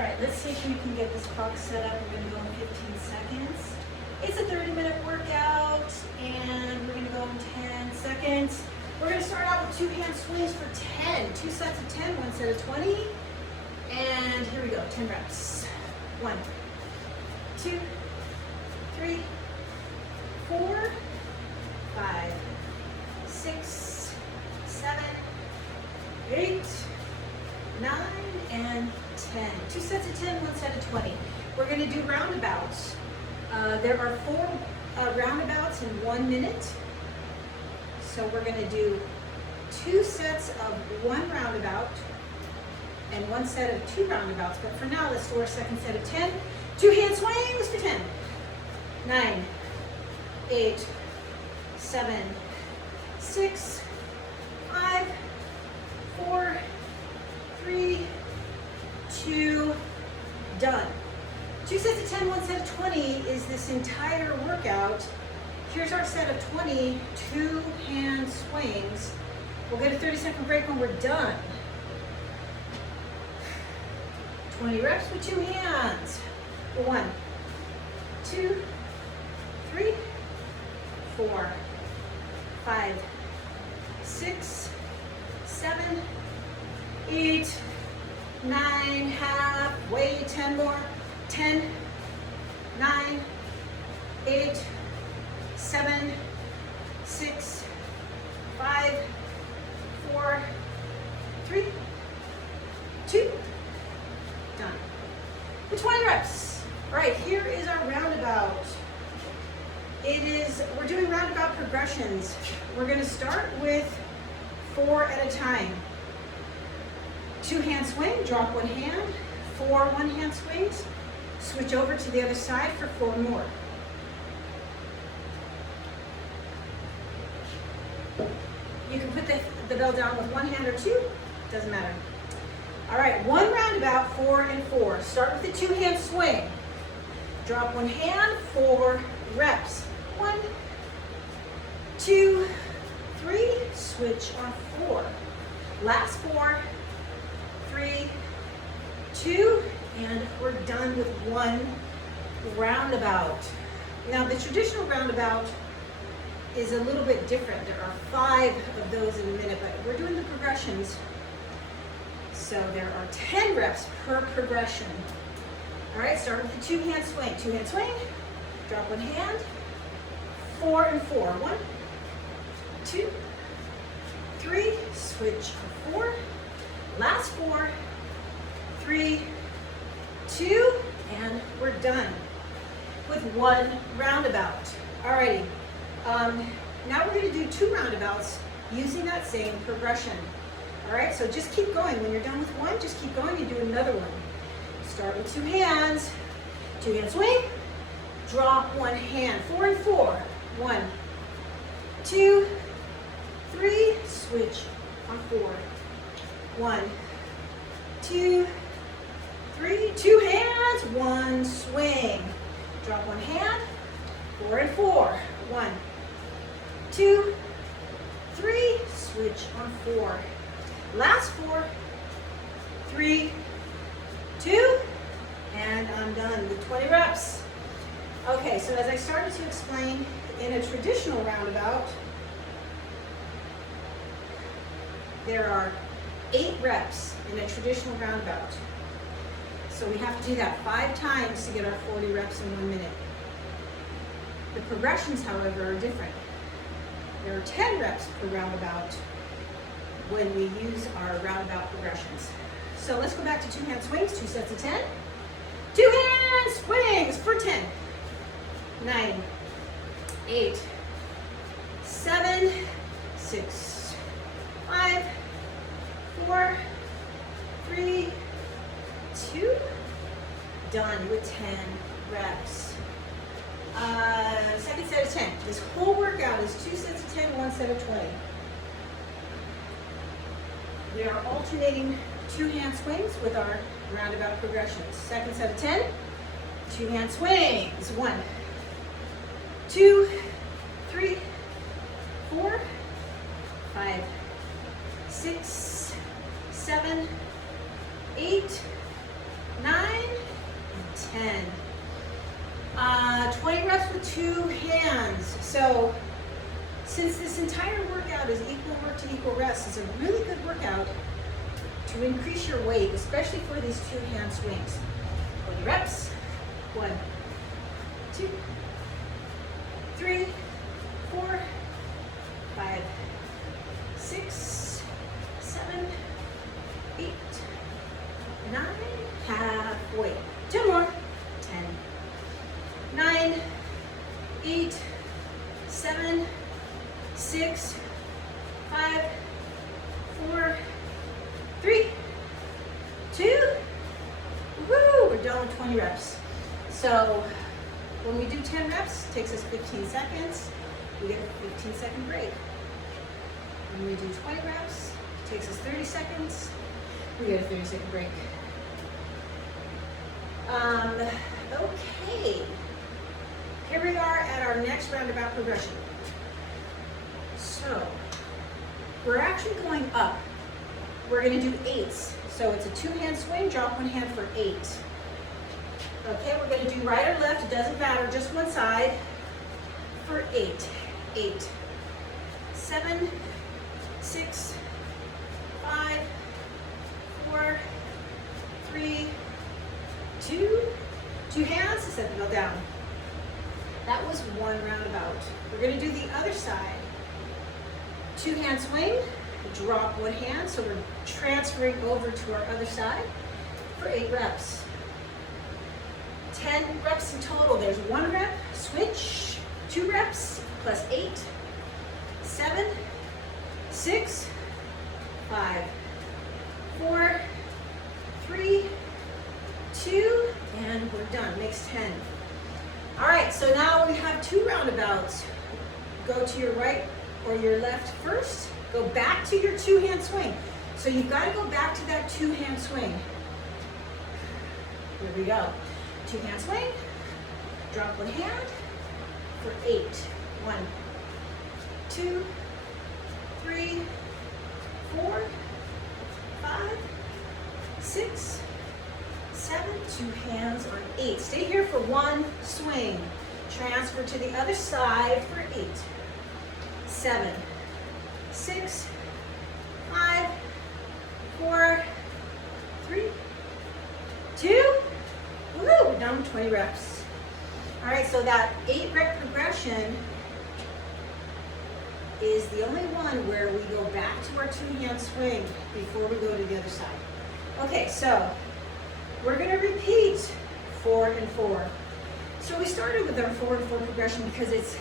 right, let's see if we can get this clock set up. We're gonna go in 15 seconds. It's a 30-minute workout, and we're gonna go in 10 seconds. We're gonna start out with 2 hand swings for 10. 2 sets of 10, 1 set of 20. And here we go, 10 reps. 1, 2, 3, 4, 5, 6, 7, 8, 9, and 10. 2 sets of 10, 1 set of 20. We're going to do roundabouts. There are 4 roundabouts in 1 minute. So we're going to do 2 sets of 1 roundabout and 1 set of 2 roundabouts. But for now, let's do our second set of 10. 2 hand swings for 10. 9, 8, 7, 6, 5, 4, 3, 2, done. 2 sets of 10, 1 set of 20 is this entire workout. Here's our set of 20, 2 hand swings. We'll get a 30-second break when we're done. 20 reps with 2 hands. 1, 2, 3, 4, 5, 6, 7, 8, 9, halfway, 10 more, 10, 9, 8, 7, 6, 5, 4, 3, 2, done. For 20 reps. All right, here is our roundabout. We're doing roundabout progressions. We're gonna start with 4 at a time. 2 hand swing, drop 1 hand, 4 1 hand swings, switch over to the other side for 4 more. You can put the bell down with 1 hand or 2, doesn't matter. All right, 1 roundabout, 4 and 4. Start with the 2 hand swing. Drop 1 hand, 4 reps. 1, 2, 3, switch on 4. Last 4, 3, 2, and we're done with 1 roundabout. Now the traditional roundabout is a little bit different. There are 5 of those in a minute, but we're doing the progressions. So there are 10 reps per progression. All right, start with the 2 hand swing. 2 hand swing, drop 1 hand, 4 and 4. 1, 2, 3, switch on 4. Last 4, 3, 2, and we're done with 1 roundabout. Alrighty, now we're going to do 2 roundabouts using that same progression. Alright, so just keep going. When you're done with 1, just keep going and do another one. Start with 2 hands, 2 hand swing, drop 1 hand, 4 and 4. 1, 2, 3, switch on 4. 1, 2, 3, 2 hands, 1 swing. Drop 1 hand, 4 and 4. 1, 2, 3, switch on 4. Last 4, 3, 2, and I'm done with 20 reps. Okay, so as I started to explain, in a traditional roundabout, there are 8 reps in a traditional roundabout. So we have to do that 5 times to get our 40 reps in 1 minute. The progressions, however, are different. There are 10 reps per roundabout when we use our roundabout progressions. So let's go back to 2 hand swings, 2 sets of 10. 2 hand swings for 10. 9, 8, 7, 6, 5, 4, 3, 2, done with 10 reps. Second set of 10. This whole workout is 2 sets of 10, 1 set of 20. We are alternating 2 hand swings with our roundabout progressions. Second set of 10, 2 hand swings. 1, 2, 3, 4, 5, 6, 7, 8, 9, and 10. 20 reps with 2 hands. So since this entire workout is equal work to equal rest, it's a really good workout to increase your weight, especially for these 2 hand swings. 20 reps. 1, 2, 3, 4, 5, 6, 7, 8, 9, halfway. 2 more. 10, 9, 8, 7, 6, 5, 4, 3, 2. Woo! We're done with 20 reps. So when we do 10 reps, it takes us 15 seconds. We get a 15-second break. When we do 20 reps, it takes us 30 seconds. We get a 30-second break. Okay. Here we are at our next roundabout progression. So we're actually going up. We're going to do 8s. So it's a 2-hand swing, drop 1 hand for 8. Okay, we're going to do right or left, it doesn't matter, just one side for 8. 8, 7, 6, 5, 4, 3, 2. 2 hands, set the bell down. That was 1 roundabout. We're going to do the other side. 2-hand swing, drop 1 hand, so we're transferring over to our other side for 8 reps. 10 reps in total. There's 1 rep, switch, 2 reps, plus 8, 7, 6, 5, 4, 3, 2, and we're done. Makes 10. All right, so now we have 2 roundabouts. Go to your right or your left first. Go back to your 2-hand swing. So you've got to go back to that 2-hand swing. Here we go. 2-hand swing. Drop 1 hand for 8. 1, 2, 3, 4, 5, 6, 7. 2 hands on 8. Stay here for 1 swing. Transfer to the other side for 8. 7, 6, 5, 4, 3, 2. Woo, we're done with 20 reps. All right, so that 8 rep progression is the only one where we go back to our 2-hand swing before we go to the other side. Okay, so we're going to repeat 4 and 4. So we started with our 4 and 4 progression because it's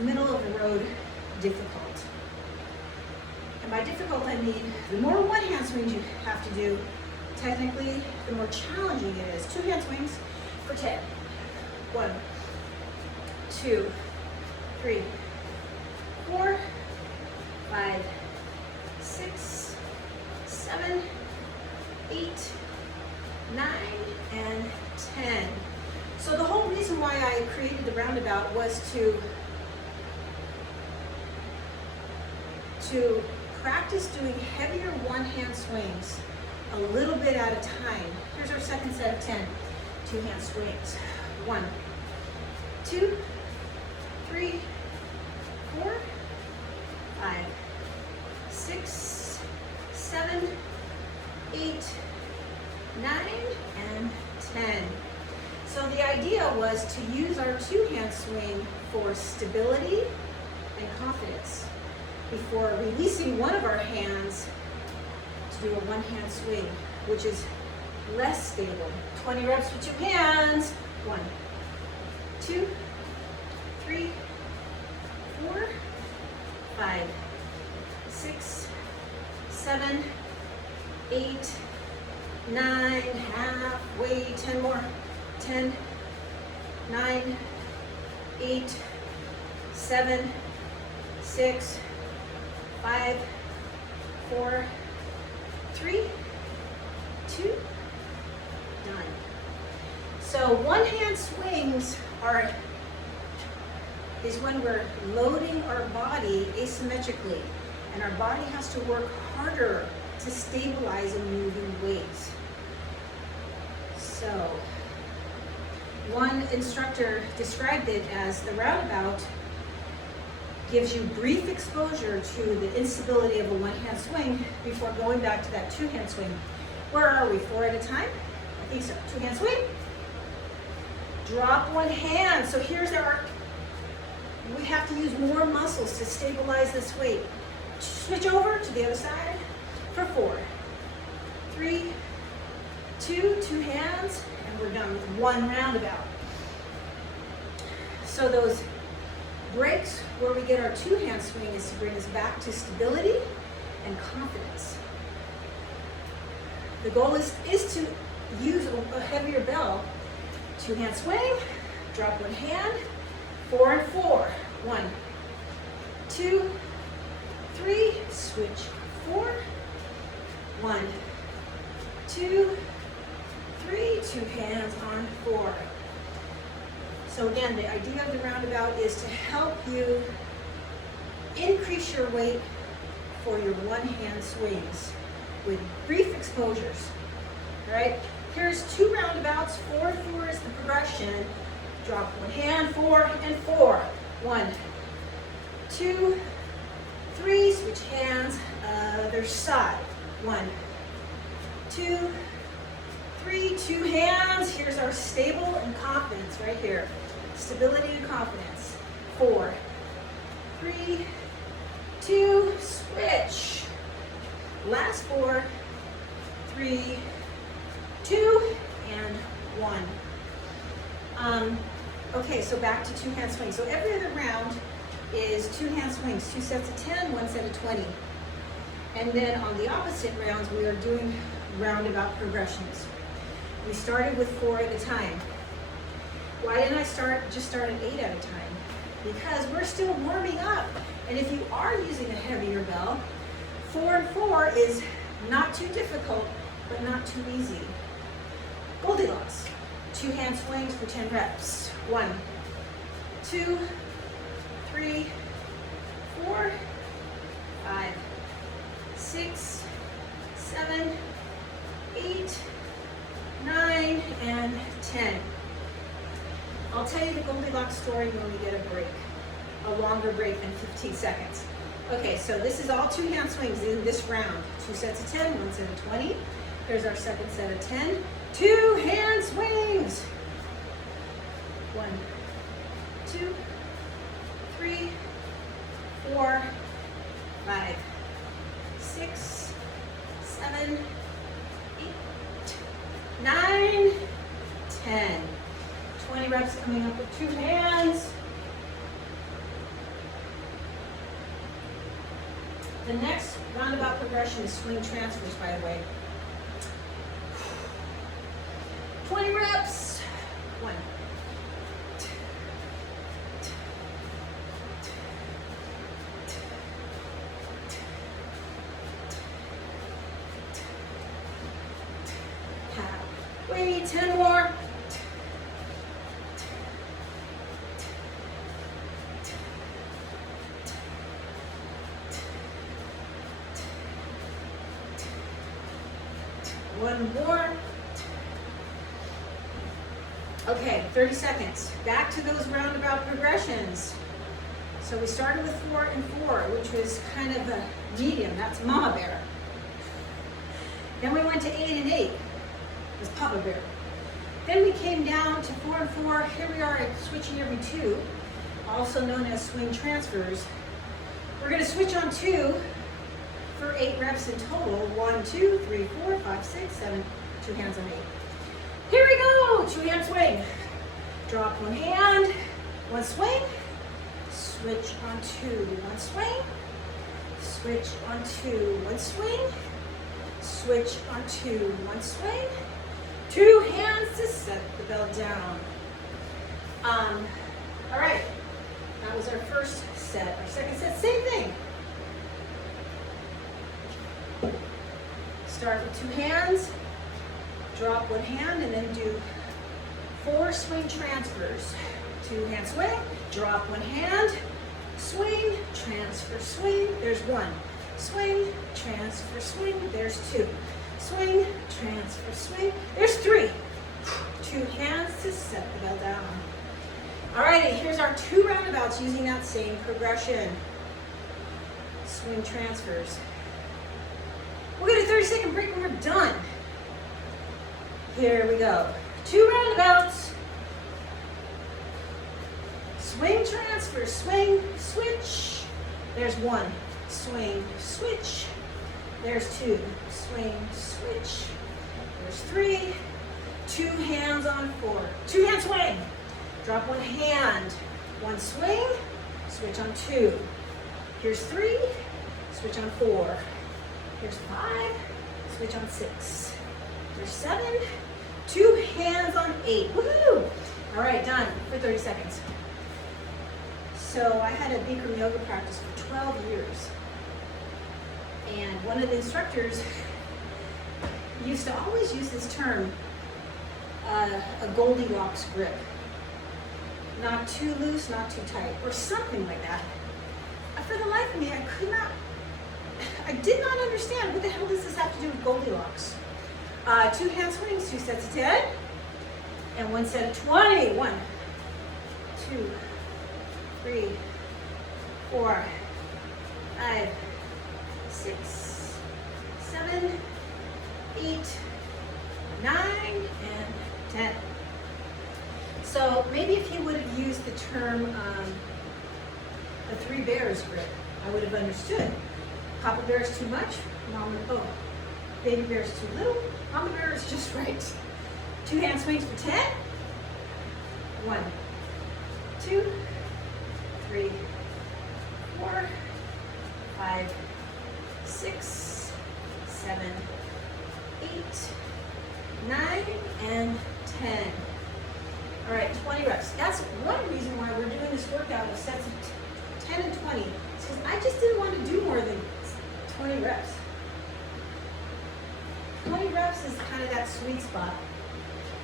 middle of the road difficult. And by difficult, I mean the more 1-hand swings you have to do, technically, the more challenging it is. 2-hand swings for 10. 1, 2, 3, 4, 5, 6, 7, 8, 9, and 10. So the whole reason why I created the roundabout was to practice doing heavier 1-hand swings a little bit at a time. Here's our second set of 10 2-hand swings. 1, 2, 3, 4, 5, 6, 7, 8, 9, and 10. So the idea was to use our 2-hand swing for stability and confidence before releasing one of our hands to do a 1-hand swing, which is less stable. 20 reps with 2 hands. 1, 2, 3, 4, 5, 6, 7, 8, 9, halfway, 10 more. 10, 9, 8, 7, 6, 5, 4, 3, 2, done. So 1-hand swings is when we're loading our body asymmetrically, and our body has to work harder to stabilize and move in weight. So, one instructor described it as the roundabout gives you brief exposure to the instability of a one-hand swing before going back to that two-hand swing. Where are we? 4 at a time? I think so. Two-hand swing. Drop one hand. So here's we have to use more muscles to stabilize this weight. Switch over to the other side for 4, 3, 2, two hands, and we're done with one roundabout. So those breaks where we get our two-hand swing is to bring us back to stability and confidence. The goal is to use a heavier bell. Two-hand swing, drop one hand, 4 and 4. 1, 2, 3, switch 4. 1, 2, 3, two hands on 4. So again, the idea of the roundabout is to help you increase your weight for your one-hand swings with brief exposures. All right, here's 2 roundabouts. 4 and 4 is the progression. Drop one hand, 4 and 4. 1, 2, 3, switch hands, other side. 1, 2, 3, two hands. Here's our stable and confidence right here. Stability and confidence. 4, 3, 2, switch. Last 4, 3, 2, and 1. Okay, so back to two-hand swings. So every other round is two-hand swings, 2 sets of 10, 1 set of 20. And then on the opposite rounds, we are doing roundabout progressions. We started with 4 at a time. Why didn't I just start at 8 at a time? Because we're still warming up. And if you are using a heavier bell, 4 and 4 is not too difficult, but not too easy. Goldilocks. Two-hand swings for 10 reps. 1, 2, 3, 4, 5, 6, 7, 8, 9, and 10. I'll tell you the Goldilocks story when we get a break, a longer break than 15 seconds. Okay, so this is all two-hand swings in this round. 2 sets of 10, 1 set of 20. Here's our second set of 10. Two-hand swings. 1, 2, 3, 4, 5, 6, 7, 8, 9, 10. 20 reps coming up with 2 hands. The next roundabout progression is swing transfers, by the way. 20 reps. 1, 2, 10 more. One more. Okay, 30 seconds. Back to those roundabout progressions. So we started with 4 and 4, which was kind of a medium. That's Mama Bear. Then we went to 8 and 8. It was Papa Bear. Then we came down to 4 and 4. Here we are switching every 2, also known as swing transfers. We're going to switch on 2 for 8 reps in total. 1, 2, 3, 4, 5, 6, 7, 2 hands on 8. Here we go, 2-hand swing. Drop one hand, 1 swing, switch on 2, 1 swing, switch on 2, 1 swing, switch on 2, 1 swing, 2 hands to set the bell down. All right, that was our first set. Our second set, same thing. Start with 2 hands, drop 1 hand, and then do 4 swing transfers. 2-hand swing, drop 1 hand, swing, transfer, swing, there's 1. Swing, transfer, swing, there's 2. Swing, transfer, swing, there's 3. 2 hands to set the bell down. Alrighty, here's our 2 roundabouts using that same progression. Swing transfers. We'll get a 30-second break when we're done. Here we go. 2 roundabouts. Swing transfer, swing, switch. There's 1. Swing, switch. There's 2. Swing, switch. There's 3. 2 hands on 4. 2 hand swing. Drop 1 hand. 1 swing. Switch on 2. Here's 3. Switch on 4. Here's 5. Switch on 6. There's 7. 2 hands on 8. Woohoo! All right, done for 30 seconds. So I had a Bikram yoga practice for 12 years. And one of the instructors used to always use this term, a Goldilocks grip. Not too loose, not too tight, or something like that. For the life of me, I did not understand what the hell does this have to do with Goldilocks. 2 hand swings, 2 sets of 10, and 1 set of 20. 1, 2, 3, 4, 5, 6, 7, 8, 9, and 10. So maybe if he would have used the term the 3 bears grip, I would have understood. Papa bear is too much, baby bear is too little, mama bear is just right. 2 hand swings for 10. 1, 2, 3, 4, 5, 6, 7, 8, 9, and 10. All right, 20 reps. That's one reason why we're doing this workout of sets of 10 and 20. Because I just didn't want to do more than 20 reps. 20 reps is kind of that sweet spot.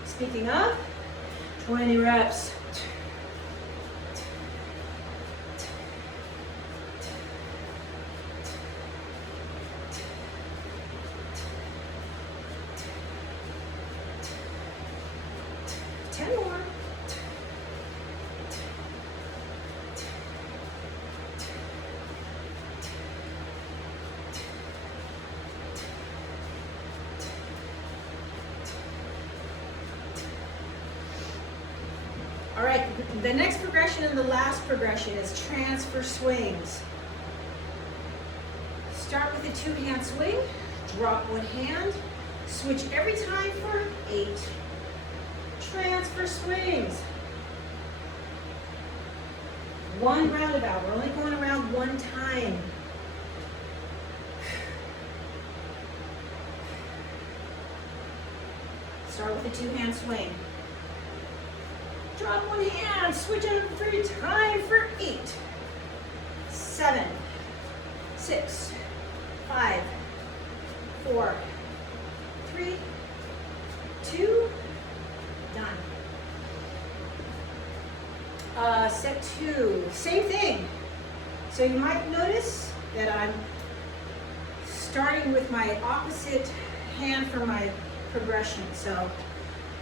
Speaking of, 20 reps. All right, the next progression and the last progression is transfer swings. Start with a 2 hand swing, drop 1 hand, switch every time for 8. Transfer swings. 1 roundabout, we're only going around 1 time. Start with a 2 hand swing. Drop 1 hand, switch it every time for 8, 7, 6, 5, 4, 3, 2, done. Set 2, same thing. So you might notice that I'm starting with my opposite hand for my progression. So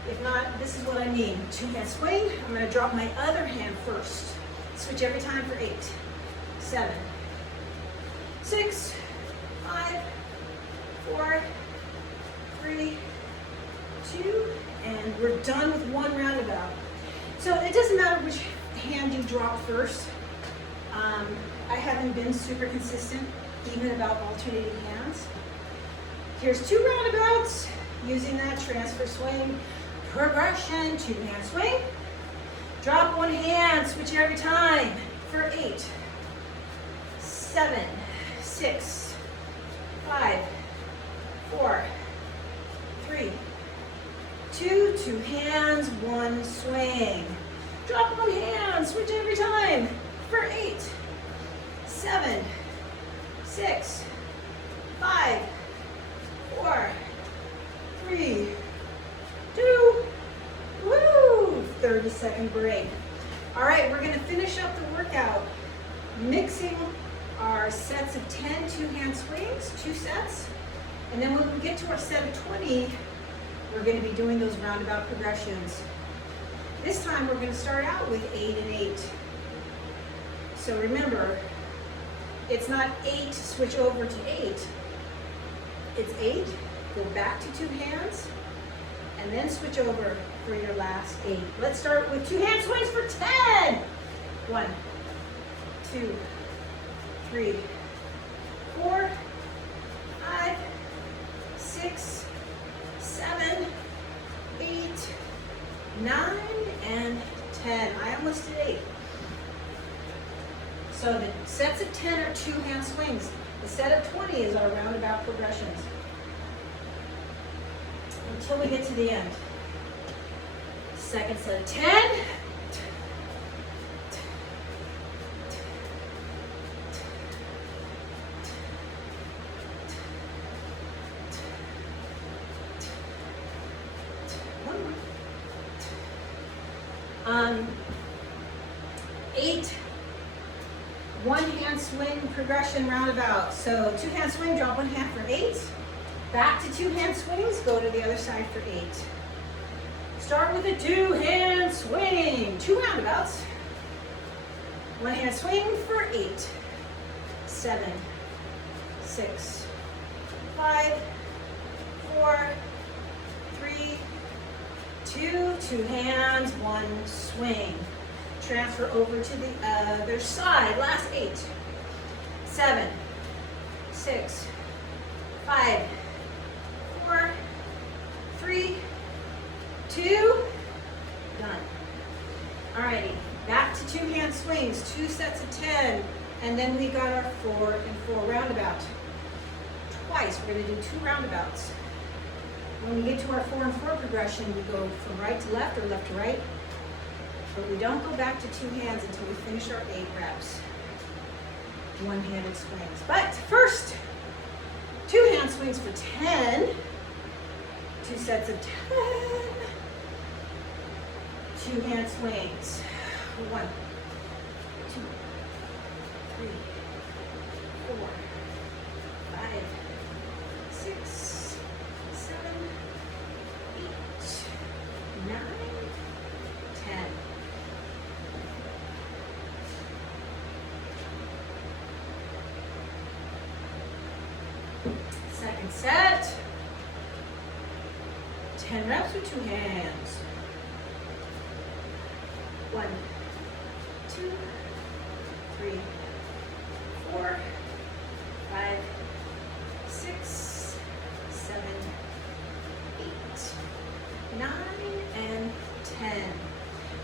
if not, this is what I mean. 2 hand swing, I'm gonna drop my other hand first. Switch every time for 8, 7, 6, 5, 4, 3, 2, and we're done with 1 roundabout. So it doesn't matter which hand you drop first. I haven't been super consistent even about alternating hands. Here's 2 roundabouts using that transfer swing progression. 2 hand swing, drop 1 hand, switch it every time for 8, 7, 6, 5, 4, 3, 2, 2 hands, 1 swing. Drop 1 hand, switch every time for 8, 7, 6, 5, 4, 3, 2, woo! 30-second break. All right, we're gonna finish up the workout mixing our sets of 10 2 hand swings, 2 sets. And then when we get to our set of 20, we're going to be doing those roundabout progressions. This time we're going to start out with 8 and 8. So remember, it's not 8, switch over to 8. It's 8, go back to 2 hands, and then switch over for your last 8. Let's start with 2 hand swings for 10. 1, 2, 3, 4, 5, 6, 7, 8, 9, and 10. I almost did 8. So the sets of 10 are 2 hand swings. The set of 20 is our roundabout progressions. Until we get to the end. Second set of 10. One more. 8. 1 hand swing progression roundabout. So 2 hand swing, drop 1 hand for 8. Back to 2 hand swings, go to the other side for 8. Start with a 2 hand swing. 2 roundabouts. 1 hand swing for 8. 7, 6, 5, 4, 3, 2, 2 hands, 1 swing. Transfer over to the other side. Last 8, 7, 6, 5, 4, 3, 2, done. Alrighty, back to 2 hand swings, 2 sets of 10, and then we got our 4 and 4 roundabout. Twice, we're gonna do 2 roundabouts. When we get to our 4 and 4 progression, we go from right to left or left to right. But we don't go back to 2 hands until we finish our 8 reps. 1-handed swings. But first, 2 hand swings for 10. 2 sets of 10. 2 hand swings. 1, 2, 3, 4, 5, 6, 7, 8, 9, 10. Second set. 10 reps with 2 hands. 1, 2, 3, 4, 5, 6, 7, 8, 9, and 10.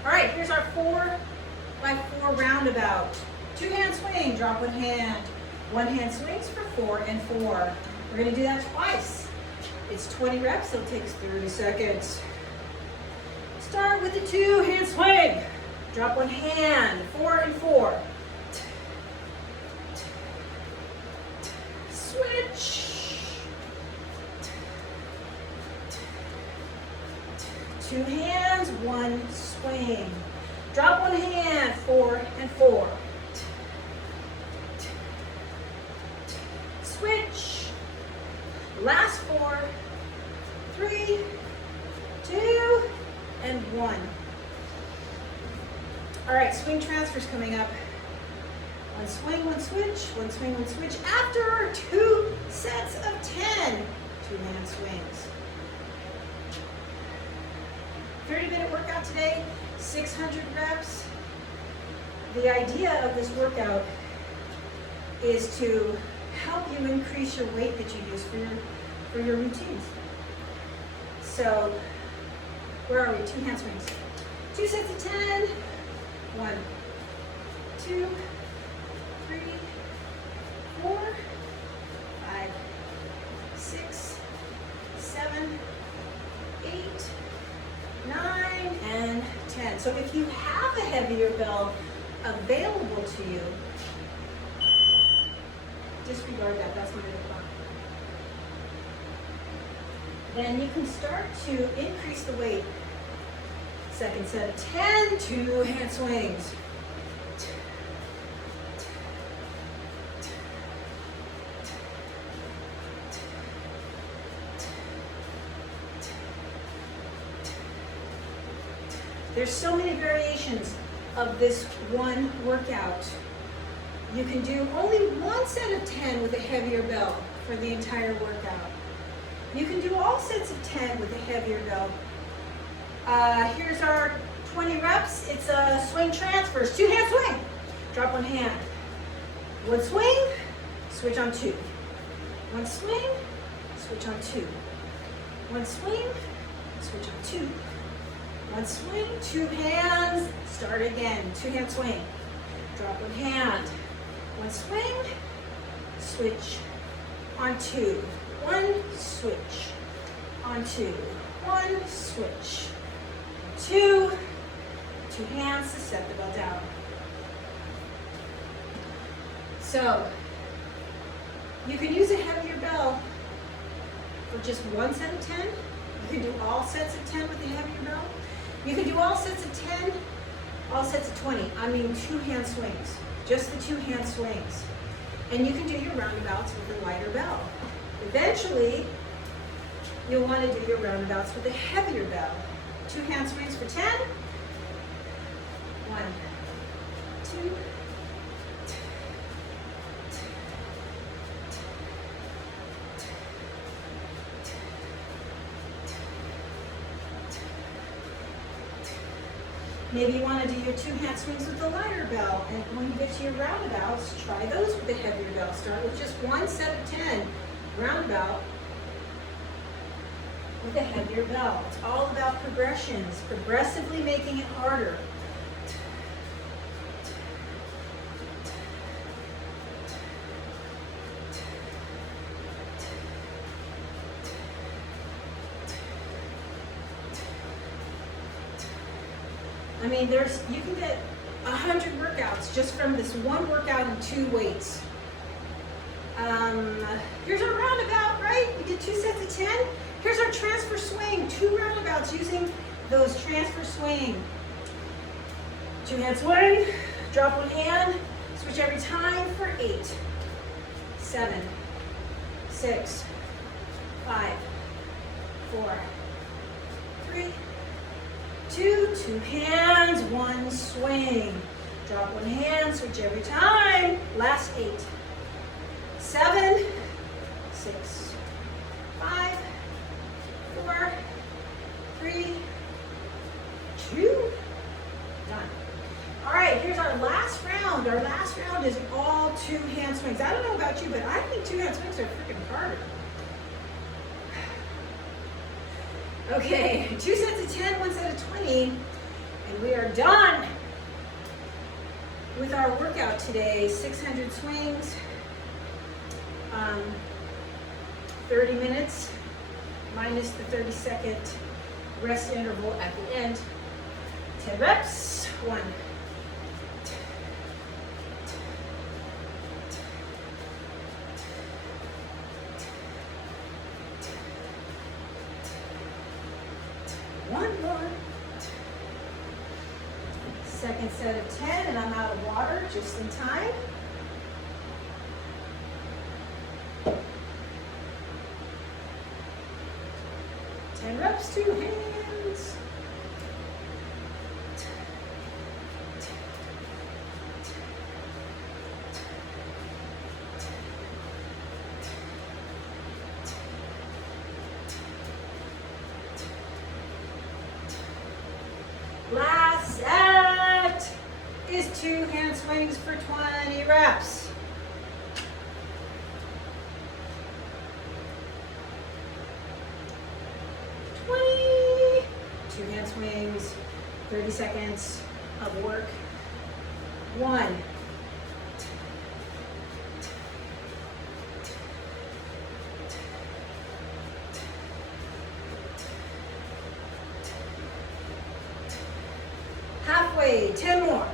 All right, here's our 4x4 roundabout. 2 hand swing, drop 1 hand. 1 hand swings for 4 and 4. We're gonna do that twice. It's 20 reps, so it takes 30 seconds. Start with the 2 hand swing. Drop 1 hand, 4 and 4. Switch. 2 hands, 1 swing. Drop 1 hand, 4 and 4. Switch. Last 4, 3, 2, and 1. All right, swing transfers coming up. 1 swing, 1 switch, 1 swing, 1 switch. After 2 sets of 10, 2 hand swings. 30-minute workout today, 600 reps. The idea of this workout is to help you increase your weight that you use for your routines. So, where are we? 2 hand swings. 2 sets of 10. 1, 2, 3, 4, 5, 6, 7, 8, 9, and 10. So if you have a heavier bell available to you, disregard that, that's not a problem. Then you can start to increase the weight. Second set of 10, 2 hand swings. There's so many variations of this one workout. You can do only one set of 10 with a heavier bell for the entire workout. You can do all sets of 10 with a heavier bell. Here's our 20 reps. It's a swing transfers, 2-hand swing. Drop one hand. One swing, switch on two. One swing, switch on two. One swing, switch on two. One swing, 2 hands, start again. 2-hand swing. Drop one hand. One swing, switch on two. One, switch on two. One, switch. Two. 2 hands to set the bell down. So, you can use a heavier bell for just one set of 10. You can do all sets of 10 with a heavier bell. You can do all sets of 10, all sets of 20. I mean 2-hand swings, just the 2-hand swings. And you can do your roundabouts with a lighter bell. Eventually, you'll want to do your roundabouts with a heavier bell. 2-hand swings for 10. 1, 2, maybe you want to do your 2-hand swings with the lighter bell, and when you get to your roundabouts, try those with the heavier bell. Start with just one set of 10 roundabout with a heavier bell. It's all about progressions, progressively making it harder. I mean, you can get 100 workouts just from this one workout and 2 weights. Here's our roundabout, right? We did 2 sets of 10. Here's our transfer swing, 2 roundabouts using those transfer swing. 2-hand swing, drop one hand, switch every time for 8, 7, 6, 5, 4, 3, 2, 2 hands, 1 swing. Drop one hand, switch every time. Last 8, 7, 6, 5, 4, 3, 2, done. All right, here's our last round. Our last round is all 2-hand swings. I don't know about you, but I think 2-hand swings are freaking harder. Okay, 2 sets of 10, 1 set of 20, and we are done with our workout today. 600 swings, 30 minutes, minus the 30-second rest interval at the end. 10 reps, 1, 1 more. Second set of 10, and I'm out of water just in time. Ten reps, 2 hands. Last set is 2-hand swings for 20 reps. Two-hand swings, 30 seconds of work. 1, 10 more.